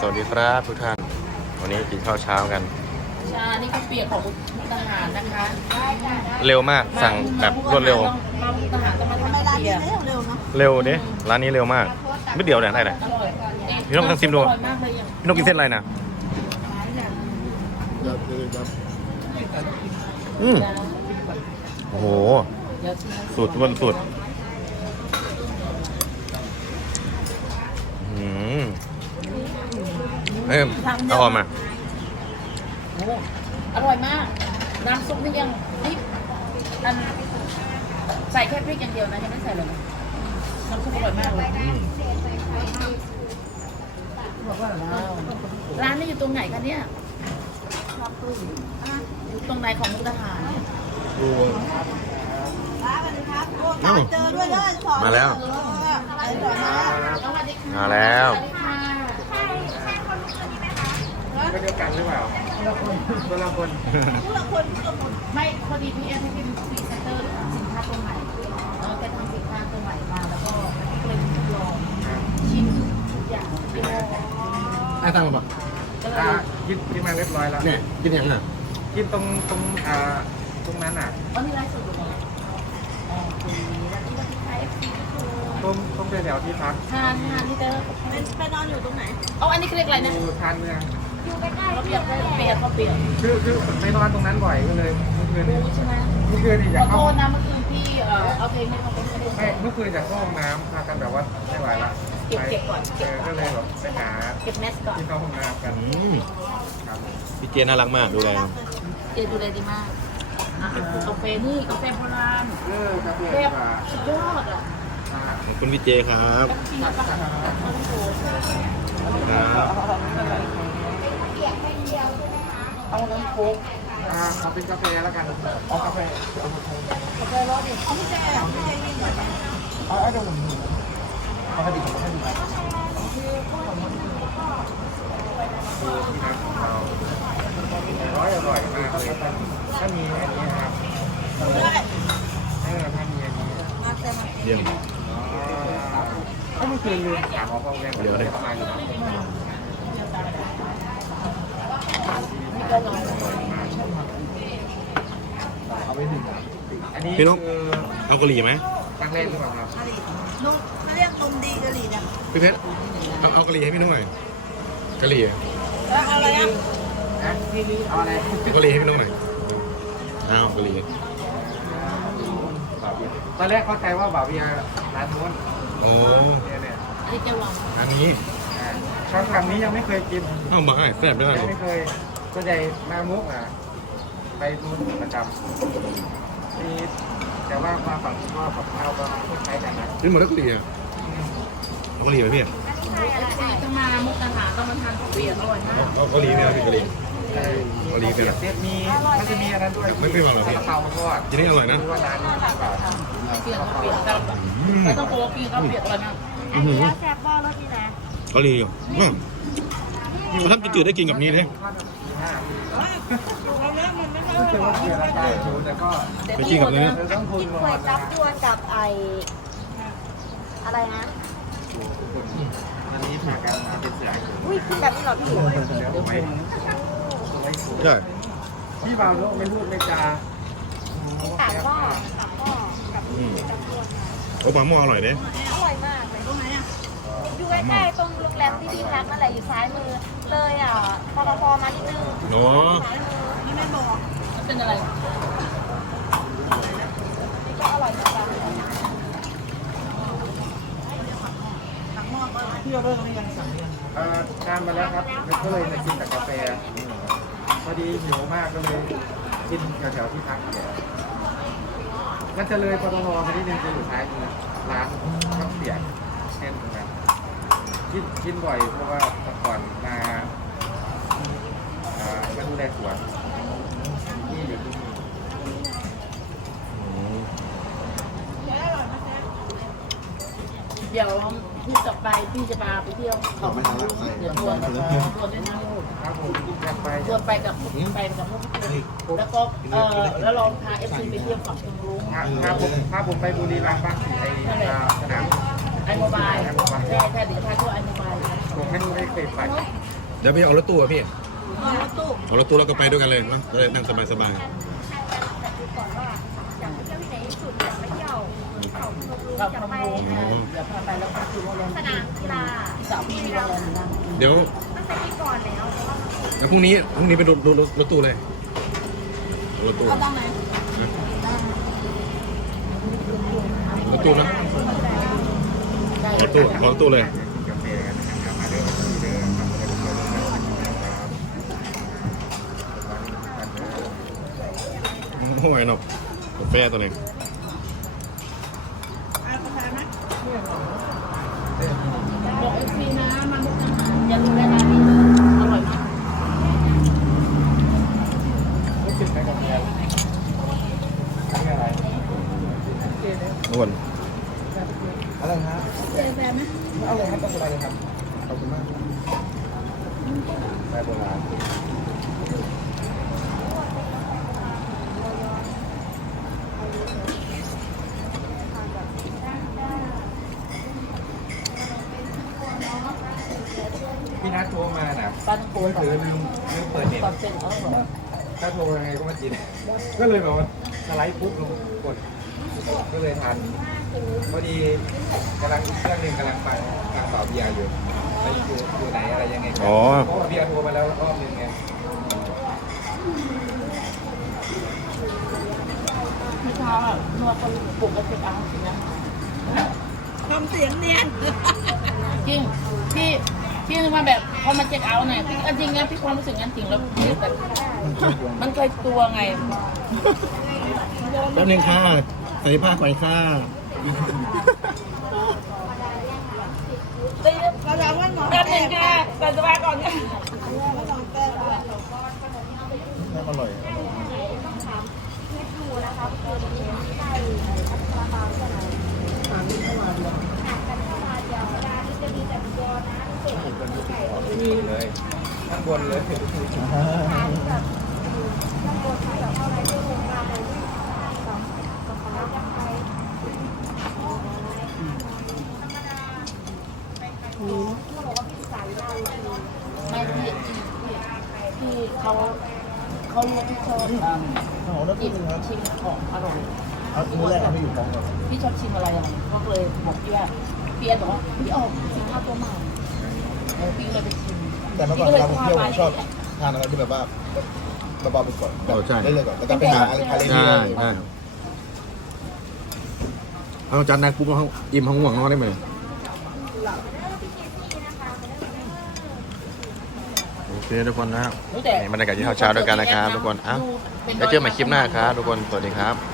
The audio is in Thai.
สวัสดีครับทุกท่าน วันนี้กินข้าวเช้ากัน ชา นี่ก็เปียกของมุกทหารนะคะเร็วมากสั่งแบบรวดเร็ว มามุกทหารต้องมาทำไมทำร้านเปีนี้ยกไม่เร็วเนาะเร็วดิร้านนี้เร็วมาก ไม่เดียวเนี่ยได้เลยอร่อยพี่น้องลองชิมดูอร่อยมากเลยอย่างพี่นกกินเส้นอะไรนะอืมโอ้โหเดี๋ยวชิมสูตรบนสูตรอืม เอ้ยเอาออกมาโอ้อร่อยมาก น้ำซุปนี่ยังนี่อันใส่แค่พริกอย่างเดียวนะยังไม่ใส่เลยนะน้ำซุปอร่อยมากเลยอืมว้าวร้านนี้อยู่ตรงไหนคะเนี่ยอยู่ตรงไหนของมุกดาหารเนี่ยร้านกันนะครับโอ้ตามเจอด้วยเด้อสอนมาแล้วเออไอ้สอนมาสวัสดีค่ะมาแล้วสวัสดีค่ะ ก็เดียวกันหรือเปล่าคนละคนคนละคนผู้ละคนผู้ละคนไม่พอดีพี่แอนให้เป็นพรีเซนเตอร์สินค้าตัวใหม่เราจะทำสินค้าตัวใหม่มาแล้วก็เลยทดลองชิมทุกอย่างที่โมไอ้ตั้งมาบอกก็เลอ่ายกินกินมาเรียบร้อยแล้วเนี่ยกินย่างน่ะกินตรงตรงอ่าตรงนั้นอะอ๋อนี่ไลฟ์สดอยู่ไหนอ๋อคุณแล้วที่ว่าที่ไทยเอฟซีก็คือตรงตรงแถวที่พักทานทานที่เจอเป็นไปนอนอยู่ตรงไหนอาอันนี้เขาเรียกอะไรนะทานเมือง เขาเปียกเปียกเขาเปียกคือคือไปนอนตรงนั้นบ่อยก็เลยเมื่อคืนนี้รู้ใช่ไหมเมื่อคืนนี่อขยาอกโทเข้าษนะเมื่อคืนพี่เอ่อเอาเพลงให้เขาเป็นไม่ได้ไม่เมื่อคืนอยากเข้าห้องน้ำพากันแบบว่าไม่ไหวละเก็บเก็บก่อนเอเก็บอก่ก็อนเลยแบบไปหาเก็บแมสก่อนที่เข้าห้องน้ำกันอืมครับพี่เจน่ารักมากดูแลเจดูแลดีมากอะกาแฟนี่กาแฟโบราณเออกาแฟแบดีบกว่าสุดยอดอะอ่าขอบคุณพี่เจครับ จริงปะโอ้โหครับ เอาน้ำโค้กอ่าเอเป็นกาแฟแล้วกันเอากาแฟกาแฟร้อนดิพี่แจ๊พี่แจ๊ยินเหรอเอาไอ้เดี๋ยวผมปกติผมไม่ดูดูที่นัดของเราร้อยอร่อยมากเลยถ้ามีอันนี้ครับได้เออถ้ามีอันนี้เยี่ยมถ้าเมื่อคืนลืมถามหมอพงยังเดี๋ยวเลยประมาณอยู่นะ ไม่ก็ร้อน เอาไปหนึ่งอันนี้พี่นกคือเอากะหรี่ไหมครั้งแรกหรือเปล่าครับกะหรี่นุ่มเขาเรียกนมดีกะหรี่เนี่ยพี่เพชรเอาเอากะหรี่ให้พี่หน่อยกะหรี่แล้วเอาอะไรอะนะเอาอะไรเอากะหรี่ให้พี่หน่อยเอากะหรี่ตอนแรกเข้าใจว่าบ่าวเบียร์ร้านนู้นโอ้เนี่ยเนี่ยอันนี้จะลองอันนี้อ่าช่องทางนี้ยังไม่เคยกินเอามาให้แซ่บได้เลยังยไม่เคย ส่วนใหญ่มามุกอะ ไปนู่นประจำมีแต่ว่ามาฝั่งก็กับข้าวก็คล้ายกันนะกินหมดแล้วกะหรี่อะเอากะหรี่ไหมพี่ถ้ามามุกดาหารต้องมาทานข้าวเปียกอร่อยมากเอากะหรี่ไหมพี่กะหรี่ใช่กะหรี่เป็นเซตมีมันจะมีอันนั้นด้วยไม่ไม่มาหรอพี่กะเพราทอดกินได้อร่อยนะไม่รู้ว่าร้านนี้หรือเปล่าเปียกข้าวเปียกกับอืมไม่ต้องโกลัวกินข้าวเปียกอร่อยมากอื้อหือแซ่บบ้ารสนี่นะกะหรี่อะอืมเขาทำจืดๆได้กินกับนี้เลย ถูกแล้วนะมันไม่ค่อยรู้สึกว่าเกี่ยวกับได้อยู่แต่ก็ไปกินกับเนื้อเออต้องทุนกินก่ก๋วอยนจันะบยวนกับไออะไรนะอันนี้ผ่ากันมาเป็นเสืออุ้ยกินแบบนี้เหรอพี่เดี๋ยวไม่ใช่พี่บ่าวโลกไม่พูดไม่จาต่างก็ต่างก็กับอืมโอ้ปลาหม้ออร่อยเด้อร่อยมากเลยตรงไหนอะอยู่ใกล้ๆตรงโรงแรมที่พี่พักนั่นแหละอยู่ซ้ายมือ เลยอะปตทมานิดนึงเนาะซ้ายมือนี่ไม่บอกมันเป็นอะไรนี่ก็อร่อยเหมือนกันเอ่อทานมาแล้วครับก็เลยมากินแต่กาแฟพอดีหิวมากก็เลยกินแถวๆที่พักเนี่ยมันจะเลยปตทไปนิดนึงจะอยู่ท้ายมือร้านข้าวเปียกเช่นกัน กินกินบ่อยเพราะว่าแต่ก่อนมาอ่ามาดูแลสวนนี่อยู่ที่นี่อืมเดี๋ยวที่ต่อไปพี่จะพาไปเที่ยวเขาไม่ทำเดี๋ยวชวนชวนด้วยนะลูกครับผมอยากไปชวนไปกับไปกับพวกคุณแล้วก็เออแล้วลองพาเอฟซีไปเที่ยวฝั่งตรงรุ้งพาพาผมพาผมไปบุรีรัมย์บ้างสิไอ้อ่าสนามไอโมบายแค่แค่เดี๋ยวพาทัวร์ไอโมบายผมไม่ไม่เคยไปเดี๋ยวไปเอารถตู้อะพี่เอารถตู้เอารถตู้แล้วก็ไปด้วยกันเลยเนอะจะได้นั่งสบายสบายใช่แต่ดูก่อนว่าอยากไปเที่ยวที่ไหนที่สุดอยากไปเที่ยวเขาพนมรุ้งเราอยากทำไปโรงงานเดี๋ยวพาไปแล้วก็คือโรงแรมสนามกีฬาสามที่โรงแรมนั่งๆเดี๋ยวตั้งแต่ที่ก่อนแล้วแต่ว่ามันแล้วพรุ่งนี้พรุ่งนี้ไปดูดูรถตู้เลยรถตู้เอาตอนไหนรถตู้นะ ได้ตู้ขอตู้เลยกาแฟกันนะครับมาเด้อมาเด้อครับมาเด้อมาเด้อครับโอ้ยเนาะกาแฟตัวนึงบอกเอฟซีนะมาบุกอาหารอย่าลืมร้านนี้อร่อยมากไม่กินแต่กาแฟนี่อะไรทุกคน อะไรครับ เจอแฟนไหม เอาเลยครับต้องสบายเลยครับ ขอบคุณมากแม่โบราณพี่นัทโทรมาน่ะป้าต้องโกมืนอก่อนถือลืมลืมเปิดเน็ตก่อนเป็นเออถ้าโทรยังไงก็ไม่ติดก็เลยแบบว่าสไลด์ปุ๊บลงกด ก็เลยทันพอดีกำลังอีกเครื่องหนึ่งกำลังฟังฟังต่อเบียร์อยู่ไปอยู่อยู่ไหนอะไรยังไงกันอ๋อ เพราะว่าเบียร์โทรมาแล้วรอบนึงไงพี่ชาวอะนวดคนปลุกกันเป็นอาหารจริงนะทำเสียงเนียนจริงพี่พี่นึกว่าแบบพอมาเช็คเอาท์เนี่ยพี่เอาจริงนะพี่ความรู้สึกงั้นจริงแล้วพี่แบบมันเคยตัวไง แป๊บนึงค่ะ ใส่ผ้าก่อนค่ะตีเราจะว่าหมอแป๊บนึงค่ะแต่จะว่าก่อนเนี่ยน่าอร่อยนี่เลยข้างบนเลย ไม่พี่พี่เขาเขา รู้ที่ชอบกินชิมของอร่อยเอามื้อแรกไม่อยู่พร้อมกันพี่ชอบชิมอะไรอะก็เลยบอกพี่ว่าพี่แอนบอกว่าพี่ออกสินค้าตัวใหม่พี่เลยไปชิมแต่เมื่อก่อนเวลาผมเที่ยวผมชอบทานอะไรที่แบบว่าเบาๆไปก่อนแบบได้เลยก่อนแล้วก็ไปหาอะไรอะไรใช่ใช่เอาจานแรกปุ๊บเขาอิ่มเขาห่วงนอนได้ไหมโอ เคทุกคนนะครับรู้แต่นี่บรรยากาศที่เช้าๆด้วยกันนะครับทุกคนเอ้าป็นแล้วเจอใหม่คลิปหน้าครับทุกคนสวัสดีครับเ